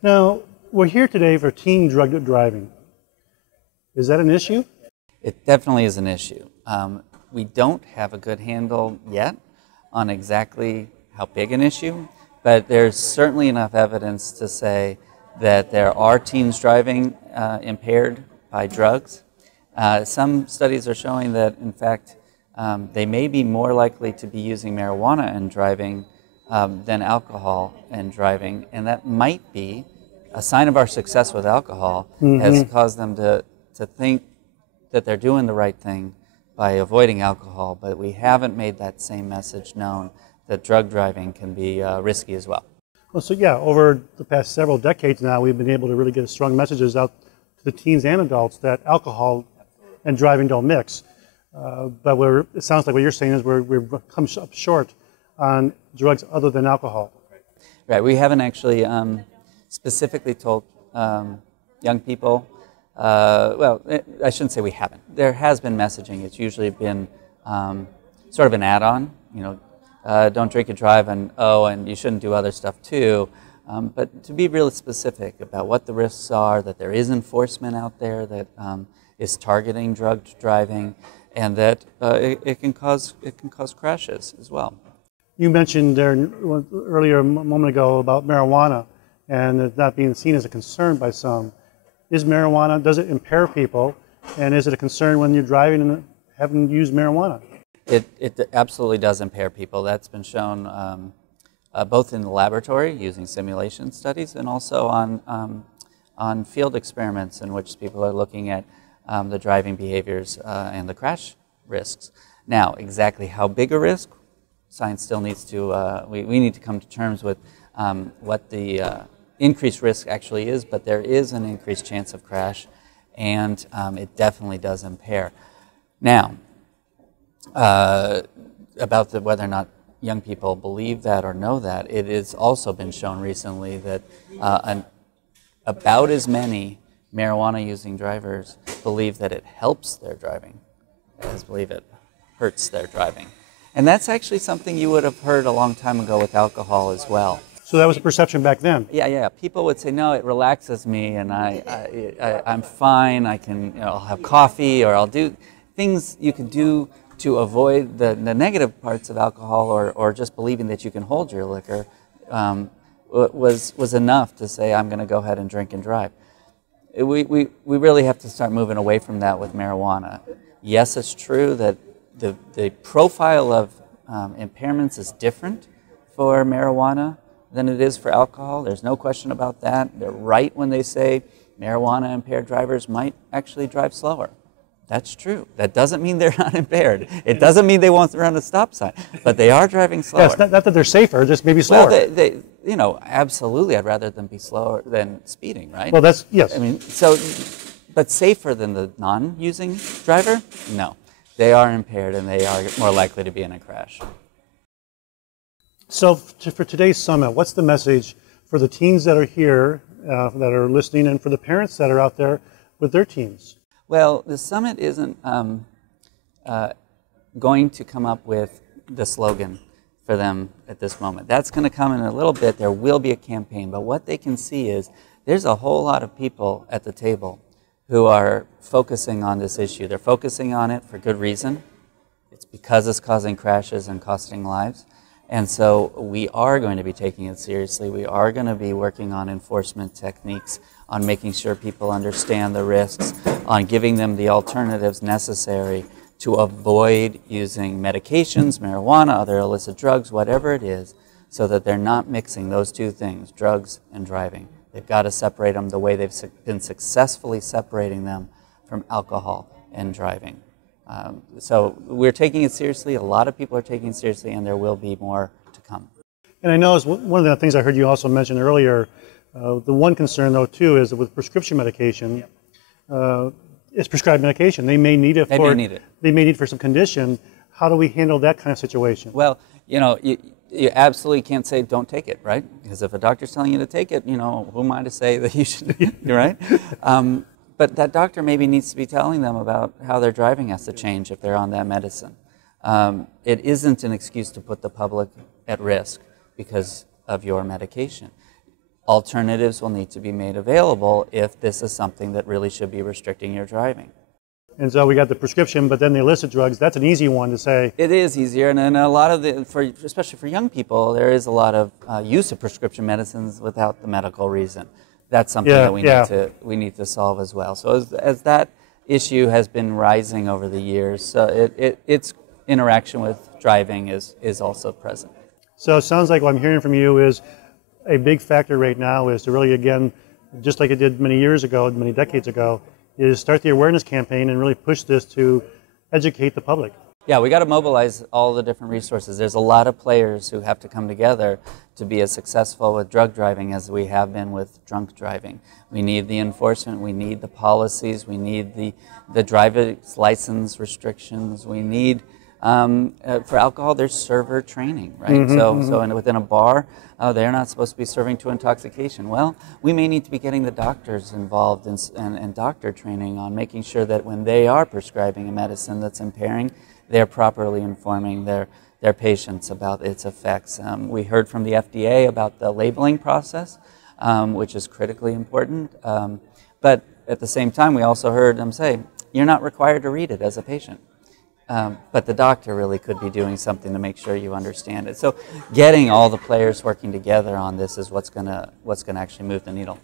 Now, we're here today for teen drug driving. Is that an issue? It definitely is an issue. We don't have a good handle yet on exactly how big an issue, but there's certainly enough evidence to say that there are teens driving impaired by drugs. Some studies are showing that, in fact, they may be more likely to be using marijuana and driving than alcohol and driving, and that might be a sign of our success with alcohol has caused them to think that they're doing the right thing by avoiding alcohol, but we haven't made that same message known that drug driving can be risky as well. Well, so yeah, over the past several decades now, we've been able to really get strong messages out to the teens and adults that alcohol and driving don't mix. But it sounds like what you're saying is we've come up short on drugs other than alcohol. Right, we haven't actually specifically told young people. Well, I shouldn't say we haven't. There has been messaging. It's usually been sort of an add-on, you know, don't drink and drive, and and you shouldn't do other stuff too. But to be really specific about what the risks are, that there is enforcement out there that is targeting drug driving, and that it can cause crashes as well. You mentioned there earlier a moment ago about marijuana and it not being seen as a concern by some. Is marijuana, does it impair people, and is it a concern when you're driving and haven't used marijuana? It absolutely does impair people. That's been shown both in the laboratory using simulation studies and also on field experiments in which people are looking at the driving behaviors and the crash risks. Now, exactly how big a risk, science still needs to, we need to come to terms with what the increased risk actually is, but there is an increased chance of crash, and it definitely does impair. Now, about whether or not young people believe that or know that, it has also been shown recently that about as many marijuana-using drivers believe that it helps their driving as believe it hurts their driving. And that's actually something you would have heard a long time ago with alcohol as well. So that was the perception back then? Yeah. People would say, no, it relaxes me, and I'm fine. I can, I'll have coffee, or I'll do things you can do to avoid the negative parts of alcohol, or just believing that you can hold your liquor was enough to say, I'm going to go ahead and drink and drive. We really have to start moving away from that with marijuana. Yes, it's true that the profile of impairments is different for marijuana than it is for alcohol. There's no question about that. They're right when they say marijuana impaired drivers might actually drive slower. That's true. That doesn't mean they're not impaired. It doesn't mean they won't run a stop sign, but they are driving slower. Yes, not that they're safer, just maybe slower. Well, absolutely. I'd rather them be slower than speeding, right? Well, that's, yes. I mean, but safer than the non-using driver? No. They are impaired, and they are more likely to be in a crash. So for today's summit, what's the message for the teens that are here, that are listening, and for the parents that are out there with their teens? Well, the summit isn't going to come up with the slogan for them at this moment. That's going to come in a little bit. There will be a campaign, but what they can see is there's a whole lot of people at the table who are focusing on this issue. They're focusing on it for good reason. It's because it's causing crashes and costing lives. And so we are going to be taking it seriously. We are going to be working on enforcement techniques, on making sure people understand the risks, on giving them the alternatives necessary to avoid using medications, marijuana, other illicit drugs, whatever it is, so that they're not mixing those two things, drugs and driving. They've got to separate them the way they've been successfully separating them from alcohol and driving. So we're taking it seriously. A lot of people are taking it seriously, and there will be more to come. And I know one of the things I heard you also mention earlier, the one concern, though, too, is that with prescription medication, it's prescribed medication. They may need it. They may need it for some condition. How do we handle that kind of situation? Well, you absolutely can't say don't take it, right? Because if a doctor's telling you to take it, who am I to say that you should, right? But that doctor maybe needs to be telling them about how their driving has to change if they're on that medicine. It isn't an excuse to put the public at risk because of your medication. alternatives will need to be made available if this is something that really should be restricting your driving. And so we got the prescription, but then the illicit drugs, that's an easy one to say. It is easier, and a lot of especially for young people, there is a lot of use of prescription medicines without the medical reason. That's something that we need to solve as well. So as that issue has been rising over the years, its interaction with driving is also present. So it sounds like what I'm hearing from you is a big factor right now is to really, again, just like it did many years ago, many decades ago, is start the awareness campaign and really push this to educate the public. Yeah, we got to mobilize all the different resources. There's a lot of players who have to come together to be as successful with drug driving as we have been with drunk driving. We need the enforcement, we need the policies, we need the driver's license restrictions, we need, for alcohol, there's server training, right? So within a bar, they're not supposed to be serving to intoxication. Well, we may need to be getting the doctors involved and doctor training on making sure that when they are prescribing a medicine that's impairing, they're properly informing their patients about its effects. We heard from the FDA about the labeling process, which is critically important. But at the same time, we also heard them say, you're not required to read it as a patient. But the doctor really could be doing something to make sure you understand it. So getting all the players working together on this is what's going to actually move the needle.